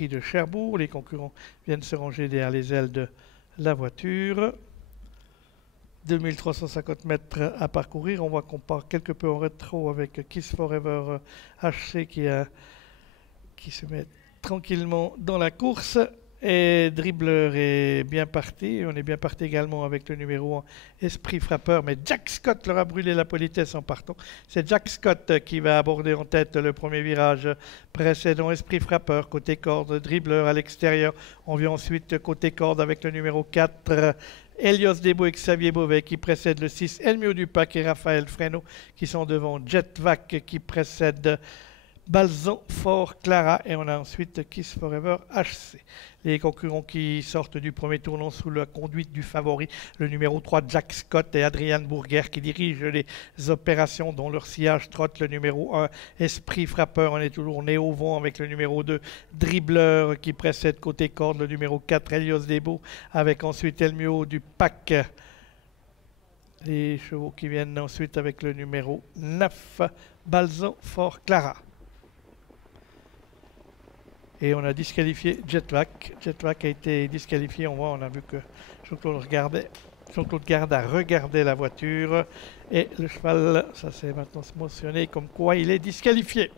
Esprit de Cherbourg. Les concurrents viennent se ranger derrière les ailes de la voiture. 2350 mètres à parcourir. On voit qu'on part quelque peu en rétro avec Kiss Forever HC qui se met tranquillement dans la course. Et Dribbler est bien parti. On est bien parti également avec le numéro 1, Esprit Frappeur. Mais Jack Scott leur a brûlé la politesse en partant. C'est Jack Scott qui va aborder en tête le premier virage précédent. Esprit Frappeur, côté corde. Dribbler à l'extérieur. On vient ensuite côté corde avec le numéro 4, Elios Debo et Xavier Beauvais qui précèdent le 6, Elmio Dupac et Raphaël Freno qui sont devant Jetvac qui précède Balzan Fort Clara, et on a ensuite Kiss Forever HC. Les concurrents qui sortent du premier tournant sous la conduite du favori, le numéro 3 Jack Scott et Adrian Bourguer qui dirigent les opérations dont leur sillage trotte le numéro 1 Esprit Frappeur. On est toujours né au vent avec le numéro 2 Dribbler qui précède côté corde le numéro 4 Elios Debo avec ensuite Elmio du Pac. Les chevaux qui viennent ensuite avec le numéro 9 Balzan Fort Clara. Et on a disqualifié Jetvac. Jetvac a été disqualifié. On a vu que Jean-Claude Garde a regardé la voiture. Et le cheval, ça s'est maintenant mentionné comme quoi il est disqualifié.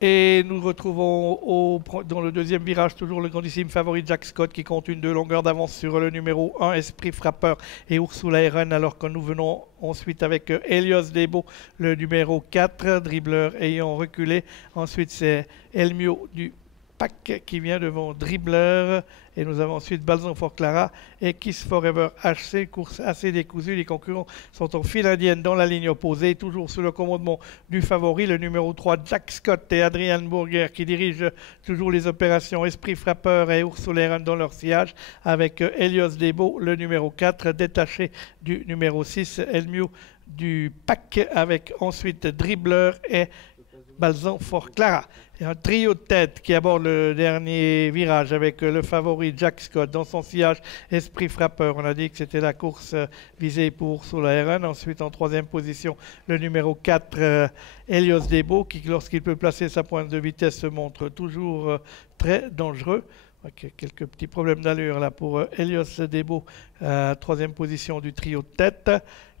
Et nous retrouvons dans le deuxième virage toujours le grandissime favori Jack Scott qui compte une 2 longueurs d'avance sur le numéro 1 Esprit Frappeur et Ursula Eren, alors que nous venons ensuite avec Elios Debo, le numéro 4, Dribbler ayant reculé. Ensuite c'est Elmio du Pac qui vient devant Dribbler, et nous avons ensuite Balzan Fort Clara et Kiss Forever HC. Course assez décousue, les concurrents sont en file indienne dans la ligne opposée, toujours sous le commandement du favori, le numéro 3 Jack Scott et Adrian Bourguer qui dirigent toujours les opérations Esprit Frappeur et Ursula Eren dans leur sillage, avec Elios Debo, le numéro 4, détaché du numéro 6 Elmio du Pac, avec ensuite Dribbler et Balzan Fort Clara. Et un trio de tête qui aborde le dernier virage avec le favori Jack Scott dans son sillage Esprit Frappeur. On a dit que c'était la course visée pour Ursula Eren. Ensuite, en troisième position, le numéro 4, Elios Debo, qui, lorsqu'il peut placer sa pointe de vitesse, se montre toujours très dangereux. Okay, quelques petits problèmes d'allure là pour Elios Debo, troisième position du trio de tête.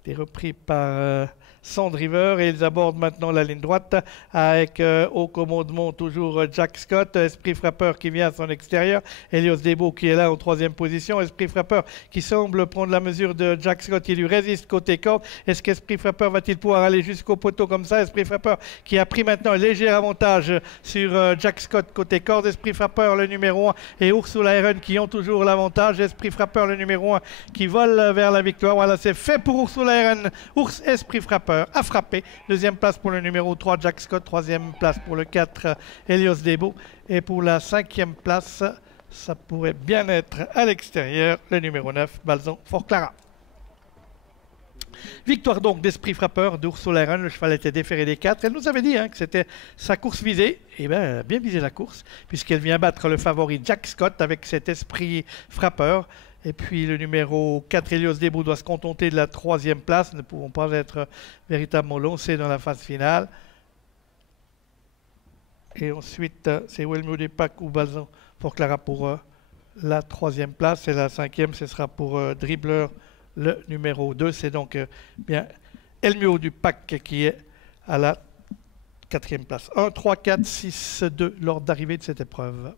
Il est repris par Sandriver, et ils abordent maintenant la ligne droite avec au commandement toujours Jack Scott, Esprit Frappeur qui vient à son extérieur, Elios Debo qui est là en troisième position, Esprit Frappeur qui semble prendre la mesure de Jack Scott, qui lui résiste côté corde. Est-ce qu'Esprit Frappeur va-t-il pouvoir aller jusqu'au poteau comme ça? Esprit Frappeur qui a pris maintenant un léger avantage sur Jack Scott côté corde. Esprit Frappeur le numéro 1 et Ursula Eren qui ont toujours l'avantage. Esprit Frappeur le numéro 1 qui vole vers la victoire. Voilà, c'est fait pour Ursula Eren. Esprit Frappeur a frappé. Deuxième place pour le numéro 3 Jack Scott, troisième place pour le 4 Elios Debo, et pour la cinquième place, ça pourrait bien être à l'extérieur, le numéro 9 Balzan Fort Clara. Victoire donc d'Esprit Frappeur d'Ursula Eren. Le cheval était déféré des 4. Elle nous avait dit que c'était sa course visée. Et bien, elle a bien visé la course, puisqu'elle vient battre le favori Jack Scott avec cet Esprit Frappeur. Et puis le numéro 4, Elios Debo, doit se contenter de la troisième place, ne pouvant pas être véritablement lancé dans la phase finale. Et ensuite, c'est Elmio du Pac ou Balzan Fort Clara pour la troisième place. Et la cinquième, ce sera pour Dribbler, le numéro 2. C'est donc bien Elmio du Pac qui est à la quatrième place. 1, 3, 4, 6, 2, l'ordre d'arrivée de cette épreuve.